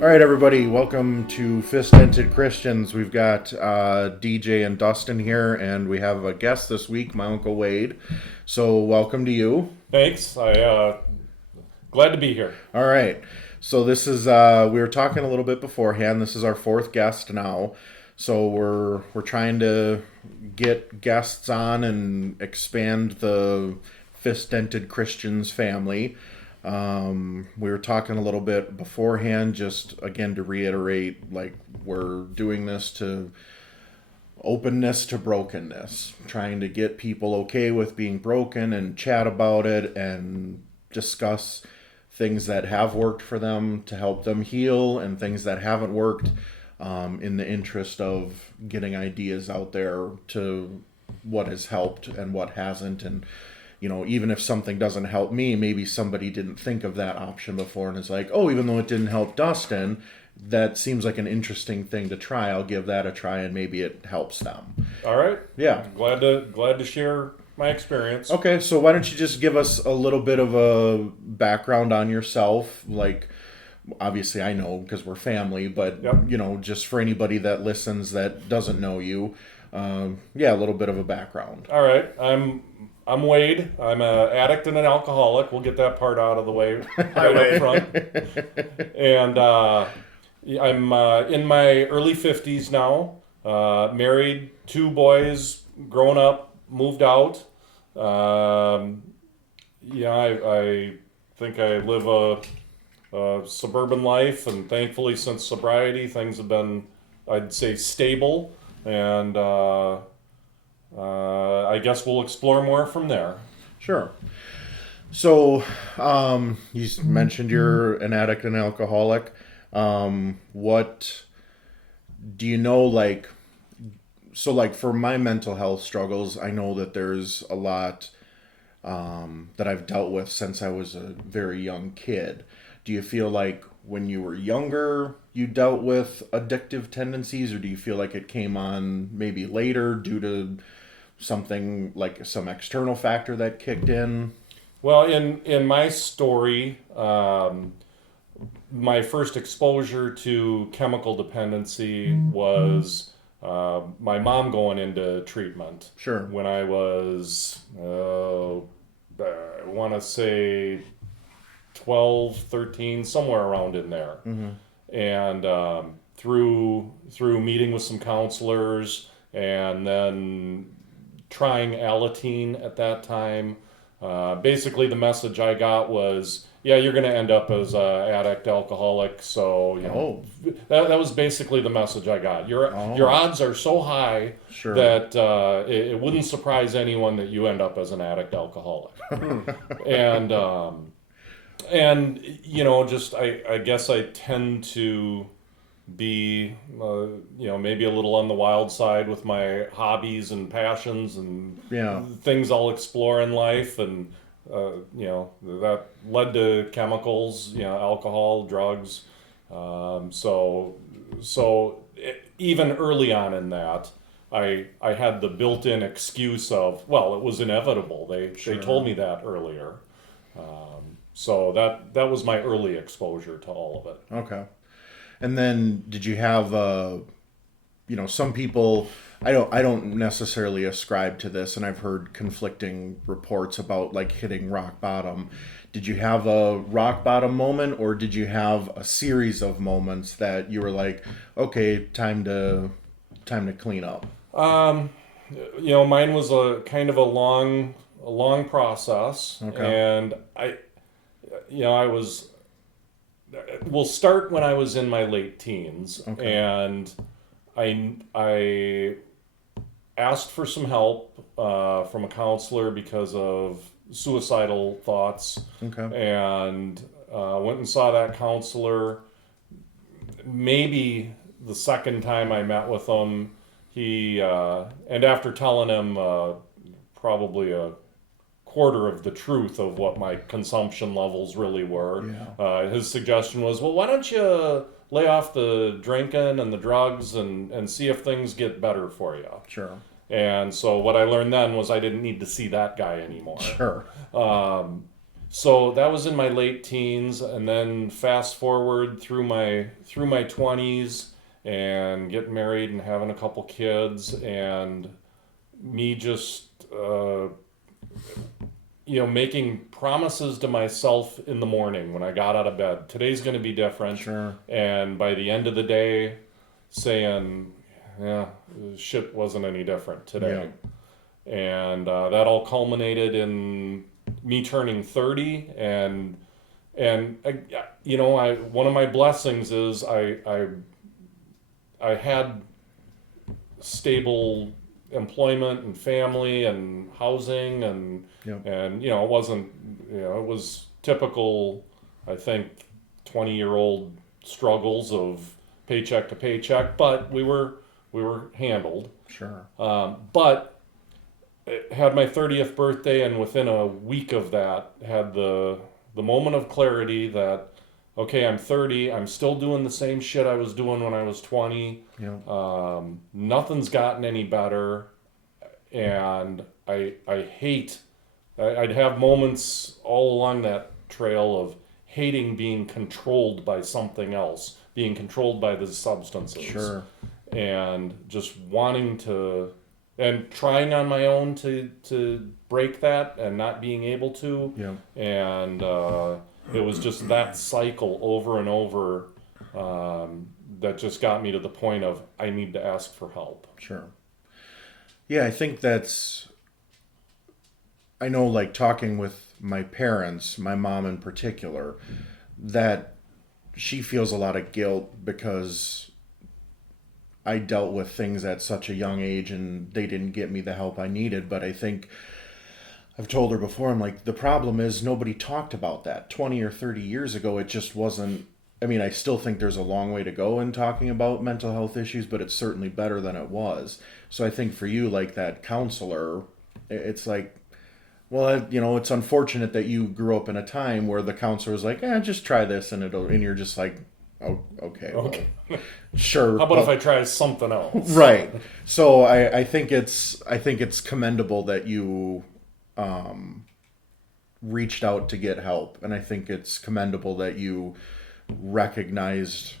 All right, everybody, welcome to Fist-Dented Christians. We've got DJ and Dustin here, and we have a guest this week, my Uncle Wade. So welcome to you. Thanks. Glad to be here. All right. So this is, we were talking a little bit beforehand. This is our fourth guest now. So we're trying to get guests on and expand the Fist-Dented Christians family. We were talking a little bit beforehand, just again to reiterate, like we're doing this to openness to brokenness, trying to get people okay with being broken and chat about it and discuss things that have worked for them to help them heal and things that haven't worked, in the interest of getting ideas out there to what has helped and what hasn't. And even if something doesn't help me, maybe somebody didn't think of that option before and is like, oh, even though it didn't help Dustin, that seems like an interesting thing to try. I'll give that a try and maybe it helps them. All right. Yeah. Glad to share my experience. Okay, so why don't you just give us a little bit of a background on yourself? Like, obviously I know because we're family, but, Yep. Just for anybody that listens that doesn't know you, a little bit of a background. All right. I'm Wade. I'm an addict and an alcoholic. We'll get that part out of the way right up front. And I'm in my early 50s now. Married, 2 boys, grown up, moved out. I think I live a suburban life, and thankfully since sobriety, things have been, I'd say, stable. And I guess we'll explore more from there. Sure. So, you mentioned you're an addict and alcoholic. What do you know, like, so like for my mental health struggles, I know that there's a lot that I've dealt with since I was a very young kid. Do you feel like when you were younger, you dealt with addictive tendencies, or do you feel like it came on maybe later due to something like some external factor that kicked in? Well, in my story, my first exposure to chemical dependency was my mom going into treatment. Sure. When I was, I want to say 12, 13, somewhere around in there. Mm-hmm. And through meeting with some counselors and then trying Alateen at that time, basically the message I got was, yeah, you're going to end up as an addict, alcoholic. So, that was basically the message I got. Your odds are so high Sure. that it wouldn't surprise anyone that you end up as an addict, alcoholic. And just I guess I tend to be maybe a little on the wild side with my hobbies and passions and things I'll explore in life, and that led to chemicals, alcohol, drugs. Even early on in that, I had the built-in excuse of, well, it was inevitable. They told me that earlier. So that was my early exposure to all of it. Okay. And then did you have some people, I don't necessarily ascribe to this, and I've heard conflicting reports about like hitting rock bottom. Did you have a rock bottom moment, or did you have a series of moments that you were like, okay, time to clean up? Mine was a kind of a long process. Okay. And we'll start when I was in my late teens. Okay. And I asked for some help from a counselor because of suicidal thoughts. Okay. And went and saw that counselor. Maybe the second time I met with him, and after telling him probably a quarter of the truth of what my consumption levels really were, his suggestion was, well, why don't you lay off the drinking and the drugs and see if things get better for you. Sure. And so what I learned then was I didn't need to see that guy anymore. Sure. So that was in my late teens, and then fast forward through my 20s, and getting married and having a couple kids, and me just making promises to myself in the morning when I got out of bed. Today's going to be different. Sure. And by the end of the day, saying, yeah, shit wasn't any different today. And that all culminated in me turning 30, and I one of my blessings is I had stable employment and family and housing, and it wasn't, it was typical, I think, 20-year-old struggles of paycheck to paycheck, but we were handled. Sure. But had my 30th birthday, and within a week of that had the moment of clarity that, okay, I'm 30, I'm still doing the same shit I was doing when I was 20. Nothing's gotten any better, and I hate, I'd have moments all along that trail of hating being controlled by something else, being controlled by the substances. Sure. And just wanting to, and trying on my own to break that and not being able to. And it was just that cycle over and over, that just got me to the point of, I need to ask for help. Sure. Yeah, I think I know, like, talking with my parents, my mom in particular, that she feels a lot of guilt because I dealt with things at such a young age and they didn't get me the help I needed. But I think I've told her before, I'm like, the problem is nobody talked about that 20 or 30 years ago. It just wasn't. I mean, I still think there's a long way to go in talking about mental health issues, but it's certainly better than it was. So I think for you, like that counselor, it's like, well, it's unfortunate that you grew up in a time where the counselor was like, just try this, and you're just like, oh, okay, Okay. well, sure. How about if I try something else? Right. So I think it's commendable that you reached out to get help, and I think it's commendable that you recognized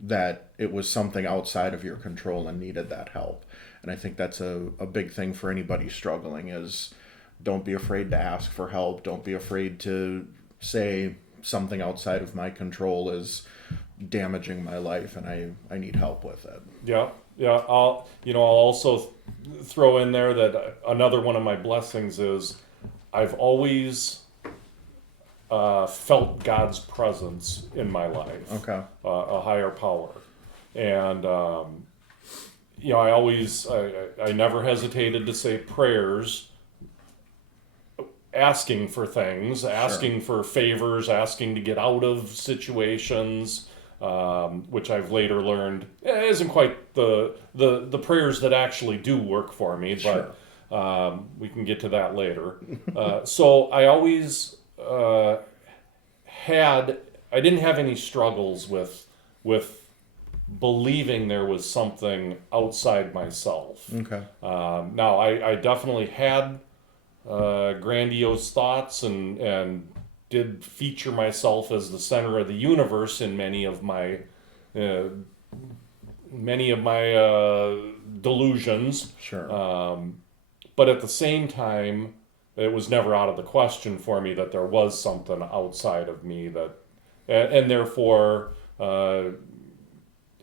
that it was something outside of your control and needed that help. And I think that's a big thing for anybody struggling is, don't be afraid to ask for help. Don't be afraid to say something outside of my control is damaging my life and I need help with it. Yeah. I'll also throw in there that another one of my blessings is I've always felt God's presence in my life. Okay. A higher power. And, I never hesitated to say prayers, asking for things, asking for favors, asking to get out of situations, which I've later learned isn't quite the prayers that actually do work for me, but we can get to that later. So I always I didn't have any struggles with believing there was something outside myself. Okay. Now I definitely had grandiose thoughts and did feature myself as the center of the universe in many of my delusions. Sure. But at the same time, it was never out of the question for me that there was something outside of me and therefore,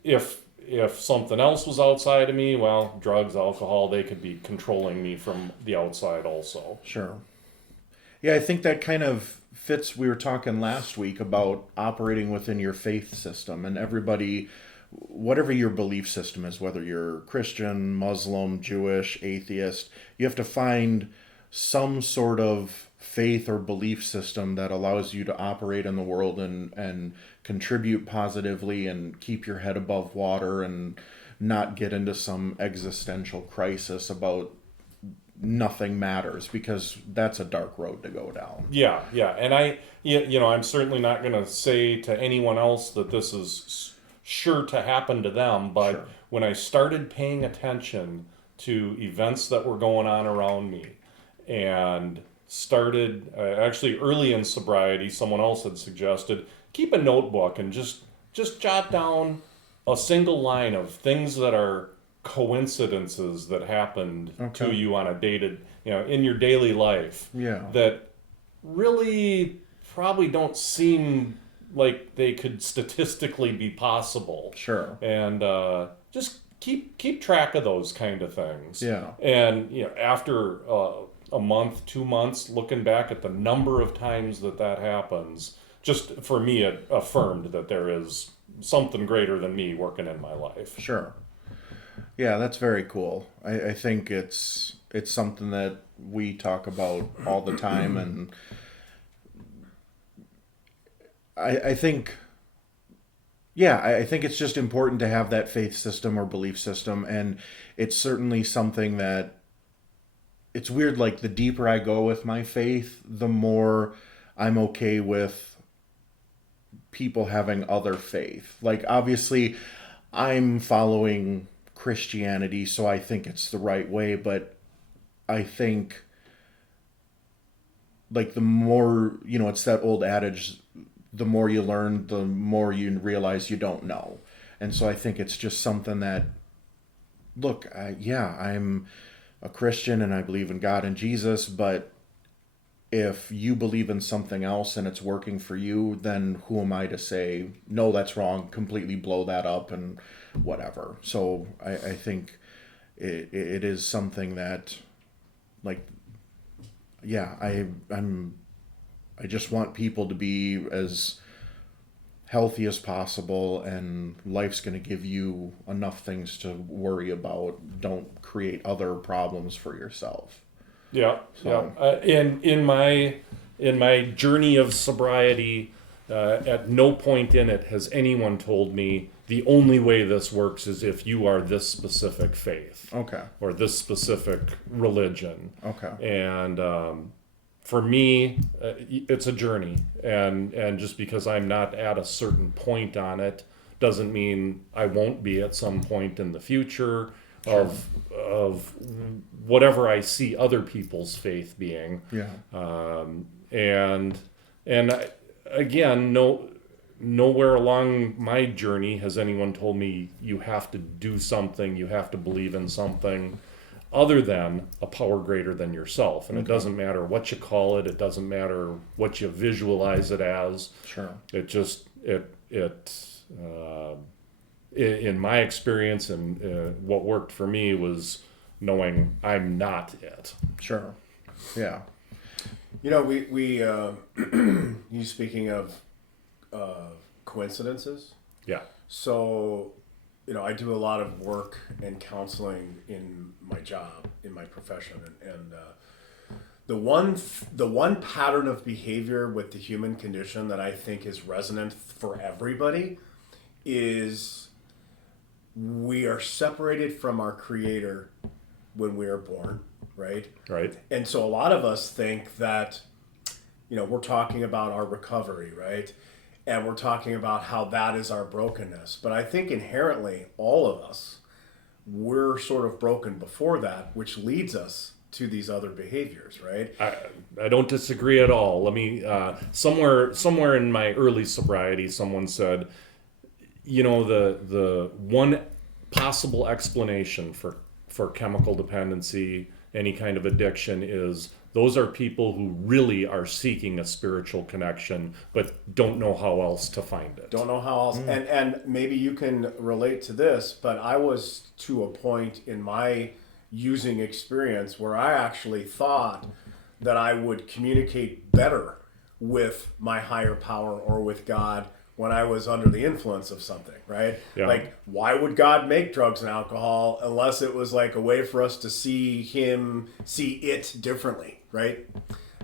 if something else was outside of me, well, drugs, alcohol, they could be controlling me from the outside also. Sure. Yeah, I think that kind of fits. We were talking last week about operating within your faith system, and everybody, whatever your belief system is, whether you're Christian, Muslim, Jewish, atheist, you have to find some sort of faith or belief system that allows you to operate in the world and contribute positively and keep your head above water and not get into some existential crisis about nothing matters, because that's a dark road to go down. Yeah. And I'm certainly not going to say to anyone else that this is sure to happen to them, but when I started paying attention to events that were going on around me and started actually early in sobriety. Someone else had suggested keep a notebook and just jot down a single line of things that are coincidences that happened to Okay. you on a dated, in your daily life Yeah. that really probably don't seem like they could statistically be possible, Sure. and just keep track of those kind of things. Yeah. And after a month, 2 months, looking back at the number of times that happens, just for me, it affirmed that there is something greater than me working in my life. Sure. Yeah, that's very cool. I think it's something that we talk about all the time, and I think yeah, I think it's just important to have that faith system or belief system, and it's certainly something that it's weird. Like the deeper I go with my faith, the more I'm okay with people having other faith. Like obviously, I'm following Christianity, so I think it's the right way, but I think like the more, it's that old adage, the more you learn, the more you realize you don't know. And so I think it's just something that, look, yeah, I'm a Christian and I believe in God and Jesus, but if you believe in something else and it's working for you, then who am I to say, no, that's wrong, completely blow that up and whatever. So I think it is something that, like, yeah, I just want people to be as healthy as possible, and life's going to give you enough things to worry about. Don't create other problems for yourself. Yeah, yeah. So, In my journey of sobriety, at no point in it has anyone told me the only way this works is if you are this specific faith okay. or this specific religion. Okay. And for me, it's a journey, and just because I'm not at a certain point on it doesn't mean I won't be at some point in the future of whatever I see other people's faith being. Yeah. And again, nowhere along my journey has anyone told me you have to do something, you have to believe in something other than a power greater than yourself. And it doesn't matter what you call it, it doesn't matter what you visualize it as. Sure. It just in my experience, and what worked for me was knowing I'm not it. Sure. Yeah. We you speaking of coincidences. Yeah. So, I do a lot of work and counseling in my job, in my profession, and the one pattern of behavior with the human condition that I think is resonant for everybody is we are separated from our Creator when we are born, right? Right. And so a lot of us think that, we're talking about our recovery, right? And we're talking about how that is our brokenness. But I think inherently, all of us, we're sort of broken before that, which leads us to these other behaviors, right? I don't disagree at all. Let me somewhere in my early sobriety, someone said, the one possible explanation for chemical dependency, any kind of addiction, is those are people who really are seeking a spiritual connection but don't know how else to find it. Don't know how else. And maybe you can relate to this, but I was to a point in my using experience where I actually thought that I would communicate better with my higher power or with God when I was under the influence of something, right? Yeah. Like, why would God make drugs and alcohol unless it was like a way for us to see it differently, right?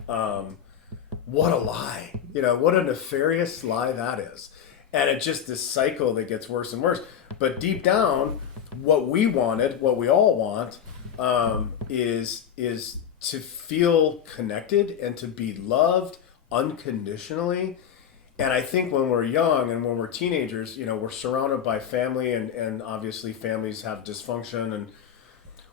What a lie. What a nefarious lie that is. And it's just this cycle that gets worse and worse. But deep down, what we all want, is to feel connected and to be loved unconditionally. And I think when we're young and when we're teenagers, we're surrounded by family, and obviously families have dysfunction, and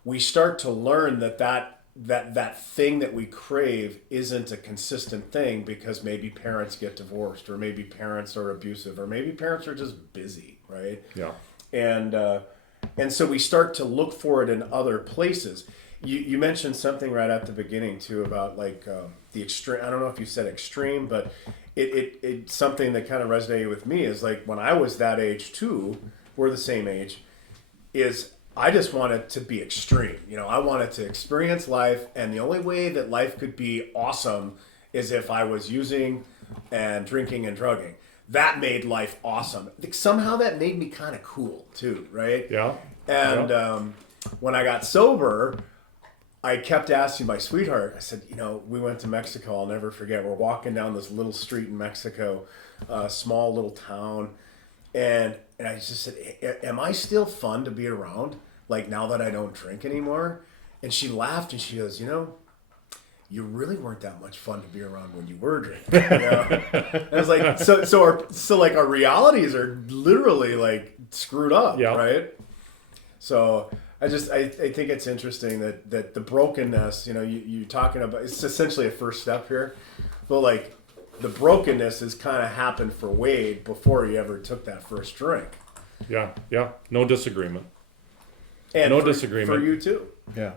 we start to learn that that thing that we crave isn't a consistent thing because maybe parents get divorced, or maybe parents are abusive, or maybe parents are just busy, right? Yeah. And so we start to look for it in other places. You mentioned something right at the beginning too about like the extreme. I don't know if you said extreme, but it something that kind of resonated with me is like when I was that age too. We're the same age. Is I just wanted to be extreme. You know, I wanted to experience life, and the only way that life could be awesome is if I was using and drinking and drugging. That made life awesome. Somehow that made me kind of cool too, right? Yeah. And when I got sober, I kept asking my sweetheart, I said, you know, we went to Mexico, I'll never forget. We're walking down this little street in Mexico, small little town. And I just said, am I still fun to be around? Like now that I don't drink anymore? And she laughed and she goes, you know, you really weren't that much fun to be around when you were drinking. You know? And I was like, so like our realities are literally like screwed up, Yeah. right? So I think it's interesting that the brokenness, you know, you're talking about, it's essentially a first step here, but like the brokenness has kind of happened for Wade before he ever took that first drink. Yeah. Yeah. No disagreement. And No for, disagreement. for you too. Yeah.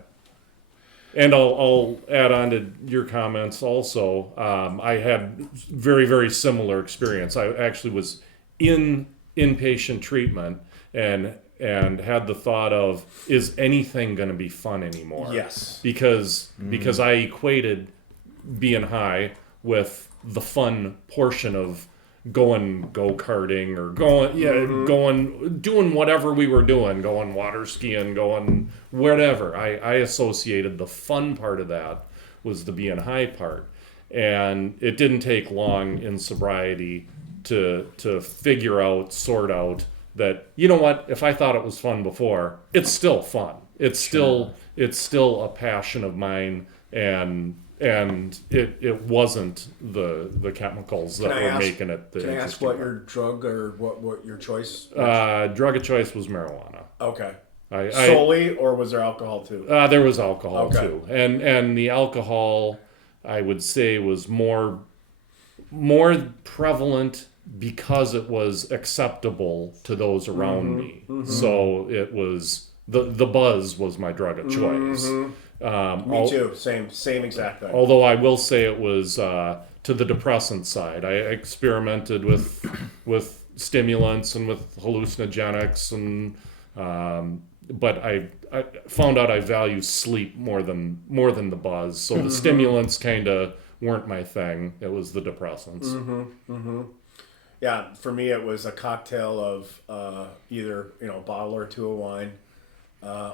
And I'll add on to your comments also. I had very, very similar experience. I actually was in inpatient treatment and had the thought of, is anything going to be fun anymore? Yes. Because I equated being high with the fun portion of going go-karting or doing whatever we were doing, going water skiing, going whatever. I associated the fun part of that was the being high part. And it didn't take long in sobriety to sort out that, you know what, if I thought it was fun before, it's still fun. It's still a passion of mine, and it wasn't the chemicals that were making it. Can I ask what your drug or what your choice? Drug of choice was marijuana. Okay. I Solely, or was there alcohol too? there was alcohol Okay. too, and the alcohol, I would say, was more prevalent because it was acceptable to those around me. So it was the buzz was my drug of choice. Me too. Same exact thing. Although I will say it was to the depressant side. I experimented with stimulants and with hallucinogenics, and but I found out I value sleep more than the buzz. So the stimulants kind of weren't my thing. It was the depressants. Yeah, for me it was a cocktail of either a bottle or two of wine,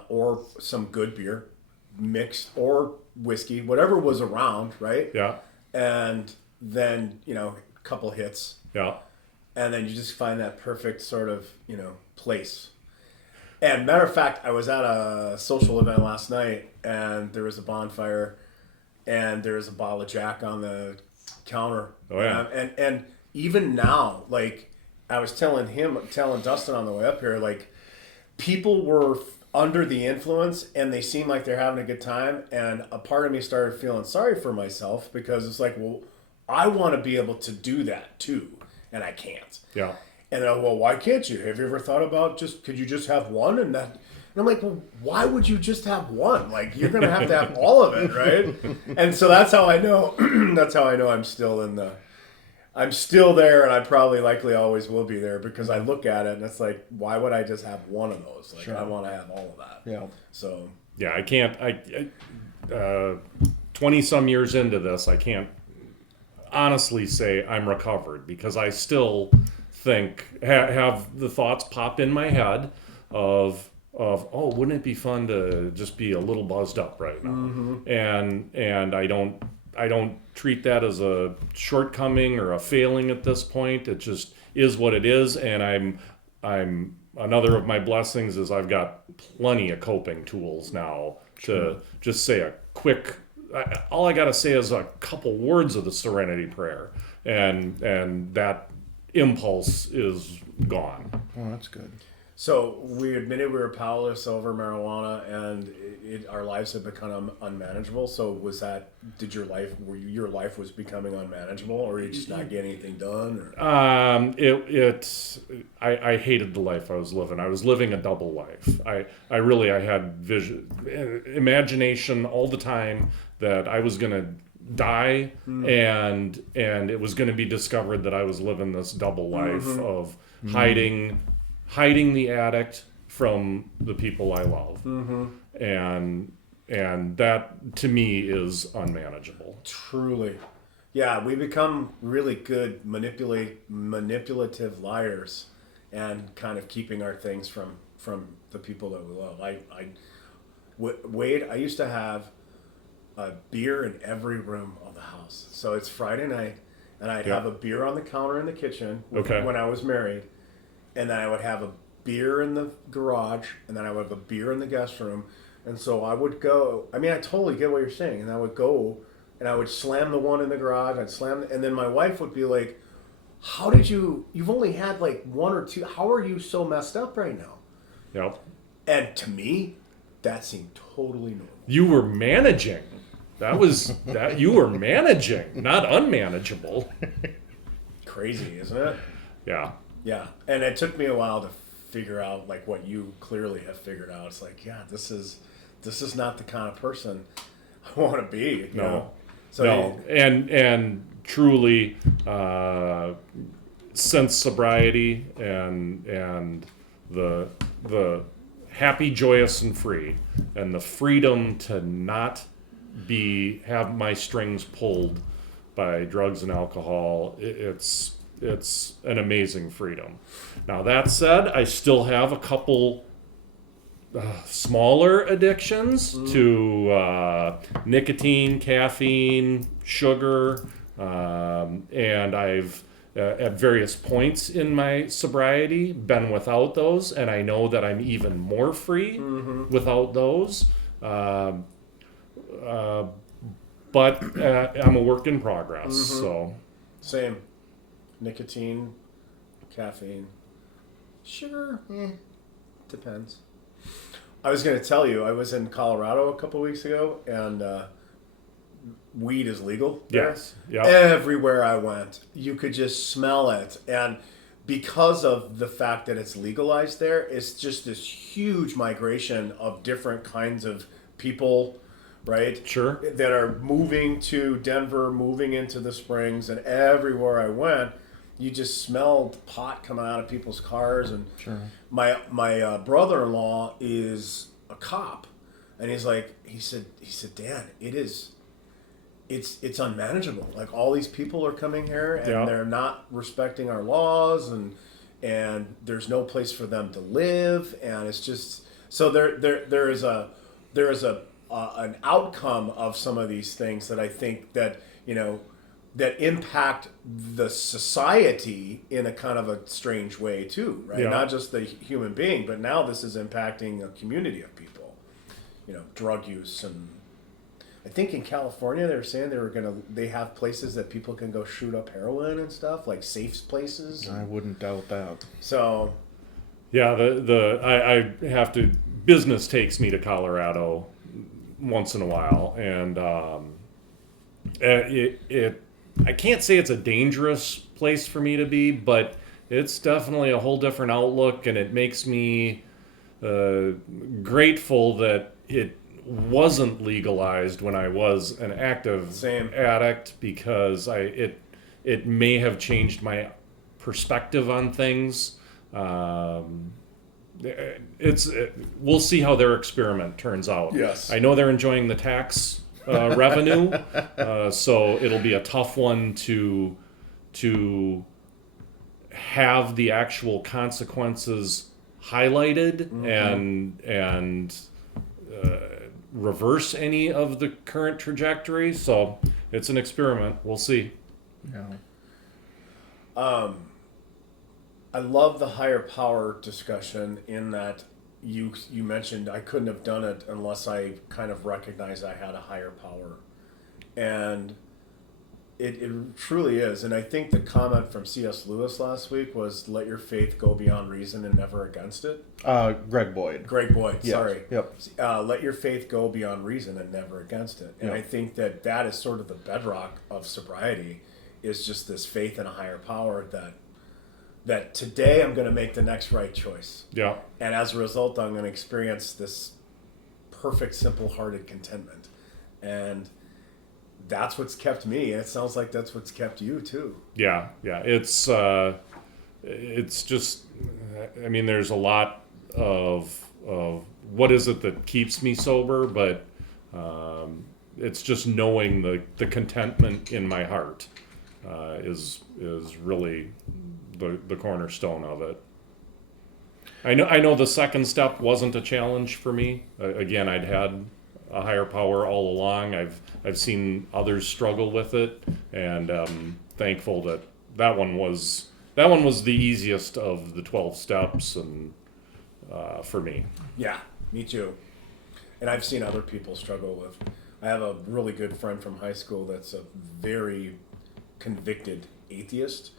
or some good beer, mixed, or whiskey, whatever was around, right? Yeah. And then a couple hits, Yeah. and then you just find that perfect sort of place. And matter of fact, I was at a social event last night, and there was a bonfire, and there was a bottle of Jack on the counter. Oh yeah. And even now, like I was telling Dustin on the way up here, like people were under the influence and they seemed like they're having a good time, and a part of me started feeling sorry for myself because it's like, well, I want to be able to do that too, and I can't. Yeah. And then, well, why can't you? Have you ever thought about could you just have one and that? And I'm like, well, why would you just have one? Like, you're going to have all of it, right? And so that's how I know, I'm still there, and I probably likely always will be there, because I look at it and it's like, why would I just have one of those? Like, I want to have all of that. Yeah. So. Yeah, I can't. 20 some years into this, I can't honestly say I'm recovered, because I still think have the thoughts pop in my head of oh, wouldn't it be fun to just be a little buzzed up right now? And I don't treat that as a shortcoming or a failing at this point. It just is what it is, and I'm another of my blessings is I've got plenty of coping tools now to just say a quick. All I got to say is a couple words of the Serenity Prayer, and that impulse is gone. Oh, that's good. So we admitted we were powerless over marijuana, and our lives had become unmanageable. So was that? Did your life was becoming unmanageable, or were you just not getting anything done? Or? I hated the life I was living. I was living a double life. I had imagination all the time that I was gonna die, and it was gonna be discovered that I was living this double life of hiding the addict from the people I love, and that to me is unmanageable. Truly. Yeah, we become really good manipulative liars, and kind of keeping our things from the people that we love. Wade, I used to have a beer in every room of the house. So it's Friday night, and I'd have a beer on the counter in the kitchen when I was married, and then I would have a beer in the garage, and then I would have a beer in the guest room. And so I would go. I mean, I totally get what you're saying, and I would go. And I would slam the one in the garage. And then my wife would be like, "How did you've only had like one or two. How are you so messed up right now?" Yep. And to me, that seemed totally normal. You were managing. That you were managing, not unmanageable. Crazy, isn't it? Yeah. Yeah. And it took me a while to figure out like what you clearly have figured out. It's like, yeah, this is not the kind of person I want to be. You know? So no, and truly, since sobriety and the happy, joyous, and free, and the freedom to not have my strings pulled by drugs and alcohol, it's an amazing freedom. Now that said, I still have a couple smaller addictions to nicotine, caffeine, sugar, and I've at various points in my sobriety been without those, and I know that I'm even more free without those. But I'm a work in progress. So same. Nicotine, caffeine, sugar, depends. I was going to tell you, I was in Colorado a couple weeks ago, and weed is legal there. yes, yeah, Everywhere I went, you could just smell it. And because of the fact that it's legalized there, it's just this huge migration of different kinds of people, right? sure, That are moving to Denver, moving into the Springs, and everywhere I went, you just smelled pot coming out of people's cars. And my brother-in-law is a cop, and he said, Dan, it's unmanageable. Like, all these people are coming here, and they're not respecting our laws, and there's no place for them to live, and it's just so there is an outcome of some of these things that I think that that impact the society in a kind of a strange way too, right? Yeah. Not just the human being, but now this is impacting a community of people. Drug use, and I think in California they were saying they have places that people can go shoot up heroin and stuff, like safe places. I wouldn't doubt that. So, yeah. I have to. Business takes me to Colorado once in a while, and I can't say it's a dangerous place for me to be, but it's definitely a whole different outlook, and it makes me grateful that it wasn't legalized when I was an active addict, because it may have changed my perspective on things. We'll see how their experiment turns out. Yes. I know they're enjoying the tax revenue, so it'll be a tough one to have the actual consequences highlighted and reverse any of the current trajectory. So it's an experiment. We'll see. Yeah. I love the higher power discussion in that you mentioned I couldn't have done it unless I kind of recognized I had a higher power. And It truly is. And I think the comment from C.S. Lewis last week was, let your faith go beyond reason and never against it. Greg Boyd. Greg Boyd, Yes. sorry. Yep. Let your faith go beyond reason and never against it. And Yep. I think that is sort of the bedrock of sobriety, is just this faith in a higher power that today I'm going to make the next right choice. Yeah. And as a result, I'm going to experience this perfect, simple-hearted contentment. And that's what's kept me. And it sounds like that's what's kept you too. Yeah. It's just, I mean, there's a lot of what is it that keeps me sober, but it's just knowing the contentment in my heart is really the cornerstone of it. I know the second step wasn't a challenge for me. Again, I'd had a higher power all along. I've seen others struggle with it, and thankful that one was the easiest of the 12 steps, and for me. Yeah, me too. And I've seen other people struggle with. I have a really good friend from high school that's a very convicted atheist,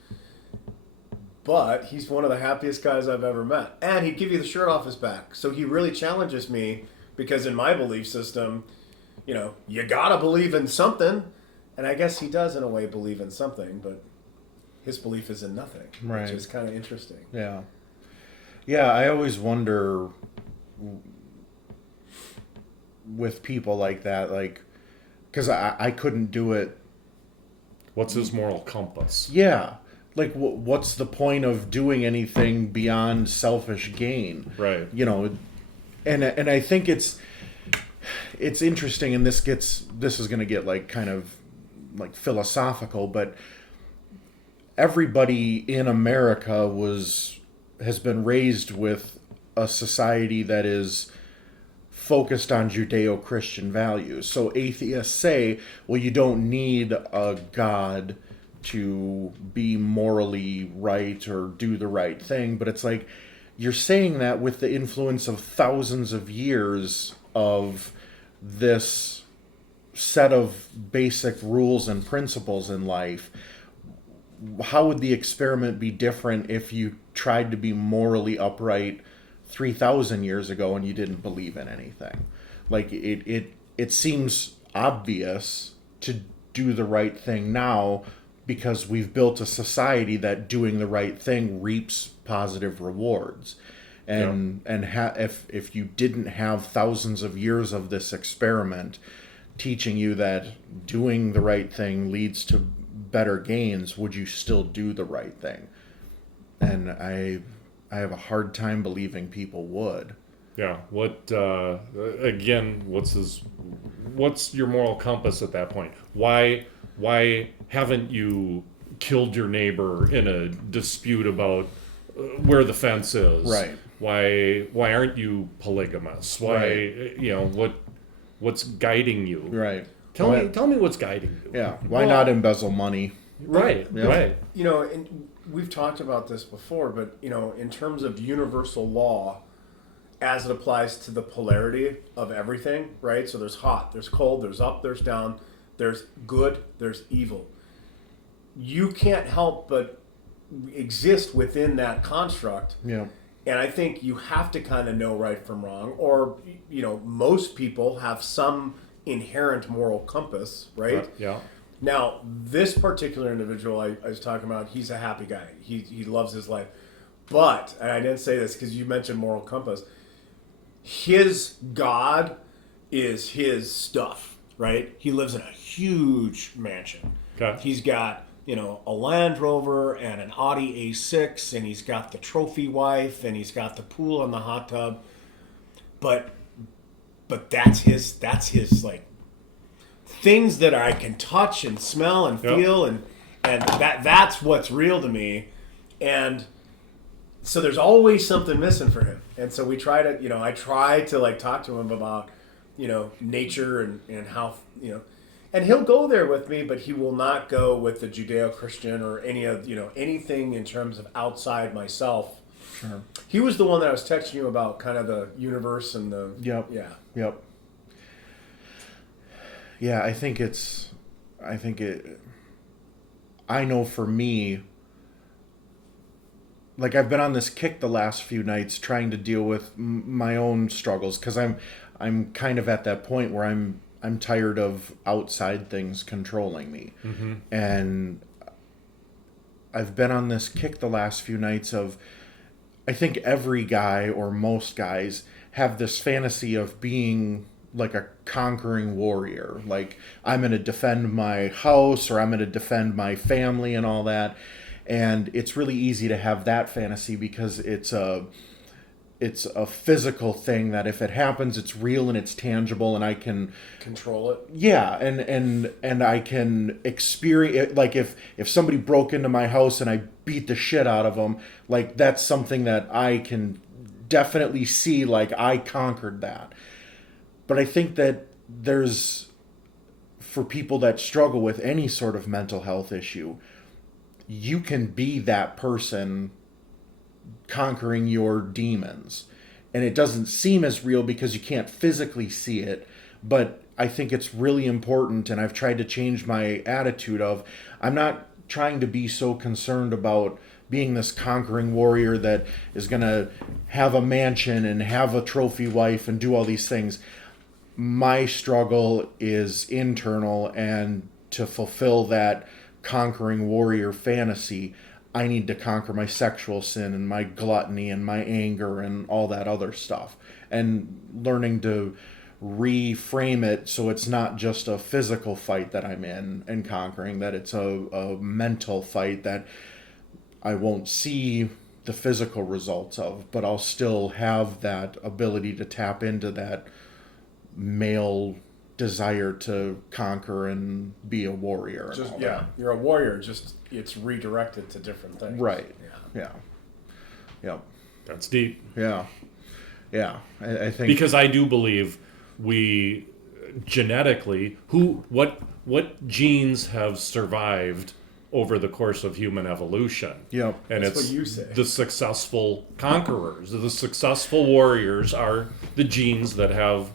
but he's one of the happiest guys I've ever met. And he'd give you the shirt off his back. So he really challenges me, because in my belief system, you gotta believe in something. And I guess he does in a way believe in something, but his belief is in nothing, Right. which is kind of interesting. Yeah. Yeah, I always wonder with people like that, like, because I couldn't do it. What's his moral compass? Yeah. Like, what's the point of doing anything beyond selfish gain? Right. And I think it's interesting, and this is going to get like kind of like philosophical, but everybody in America has been raised with a society that is focused on Judeo-Christian values. So atheists say, well, you don't need a God to be morally right or do the right thing, but it's like, you're saying that with the influence of thousands of years of this set of basic rules and principles in life. How would the experiment be different if you tried to be morally upright 3,000 years ago and you didn't believe in anything? Like, it seems obvious to do the right thing now, because we've built a society that doing the right thing reaps positive rewards. And if you didn't have thousands of years of this experiment teaching you that doing the right thing leads to better gains, would you still do the right thing? And I have a hard time believing people would. Yeah. What again? What's your moral compass at that point? Why haven't you killed your neighbor in a dispute about where the fence is? Right. Why aren't you polygamous? Why what's guiding you? Right. Tell me what's guiding you. Yeah. Why not embezzle money? Right. Yeah. Right. And we've talked about this before, but in terms of universal law, as it applies to the polarity of everything, right? So there's hot, there's cold, there's up, there's down, there's good, there's evil. You can't help but exist within that construct. Yeah. And I think you have to kind of know right from wrong, or most people have some inherent moral compass, right? Yeah. Now, this particular individual I was talking about, he's a happy guy. He loves his life. But, and I didn't say this because you mentioned moral compass, his God is his stuff, right? He lives in a huge mansion. Okay. He's got, a Land Rover and an Audi A6, and he's got the trophy wife, and he's got the pool and the hot tub. But that's his like things that I can touch and smell and feel, and that's what's real to me. And so there's always something missing for him. And so we try to, I try to like talk to him about, nature and how, and he'll go there with me, but he will not go with the Judeo-Christian or any of, anything in terms of outside myself. Sure. He was the one that I was texting you about, kind of the universe and the, Yep. yeah. Yep. Yeah, I think I know for me, like I've been on this kick the last few nights trying to deal with my own struggles because I'm kind of at that point where I'm tired of outside things controlling me. And I've been on this kick the last few nights of, I think every guy or most guys have this fantasy of being like a conquering warrior. Like, I'm going to defend my house or I'm going to defend my family and all that. And it's really easy to have that fantasy because it's a physical thing that if it happens, it's real and it's tangible, and I can Control it. yeah, and I can experience, like, if somebody broke into my house and I beat the shit out of them, like, that's something that I can definitely see, like, I conquered that. But I think that there's, for people that struggle with any sort of mental health issue, you can be that person conquering your demons. And it doesn't seem as real because you can't physically see it, but I think it's really important, and I've tried to change my attitude of, I'm not trying to be so concerned about being this conquering warrior that is going to have a mansion and have a trophy wife and do all these things. My struggle is internal, and to fulfill that conquering warrior fantasy, I need to conquer my sexual sin and my gluttony and my anger and all that other stuff. And learning to reframe it so it's not just a physical fight that I'm in and conquering, that it's a mental fight that I won't see the physical results of, but I'll still have that ability to tap into that male desire to conquer and be a warrior. Just all yeah, that. you're a warrior. Just it's redirected to different things. Right. Yeah. Yeah. That's deep. Yeah. Yeah. I think Because I do believe we genetically, what genes have survived over the course of human evolution. Yep. And That's it's what you say. the successful conquerors. The successful warriors are the genes that have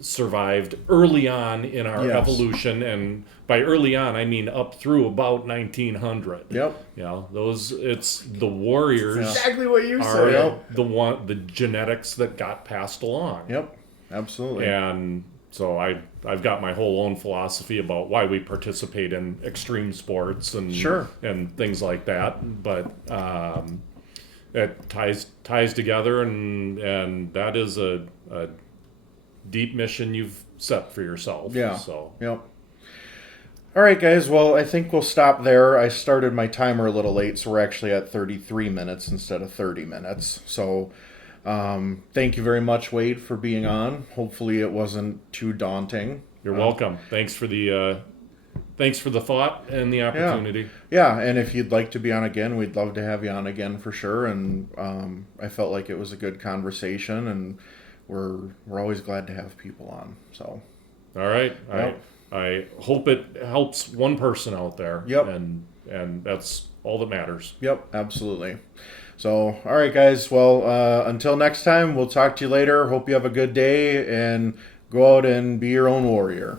survived early on in our Yes. evolution, and by early on I mean up through about 1900. Yep. You know, it's the warriors Exactly what you are said. the genetics that got passed along. Yep. Absolutely. And so I've got my whole own philosophy about why we participate in extreme sports and Sure. and things like that. But it ties together, and that is a deep mission you've set for yourself. Yeah. So Yep. All right, guys. Well, I think we'll stop there. I started my timer a little late, so we're actually at 33 minutes instead of 30 minutes. So, thank you very much, Wade, for being on. Hopefully, it wasn't too daunting. you're welcome. Thanks for the thought and the opportunity. Yeah, and if you'd like to be on again, we'd love to have you on again for sure. And I felt like it was a good conversation, and we're always glad to have people on. So, All right. Yep. I hope it helps one person out there. Yep. And that's all that matters. yep, absolutely. So, all right, guys. Well, until next time, we'll talk to you later. Hope you have a good day and go out and be your own warrior.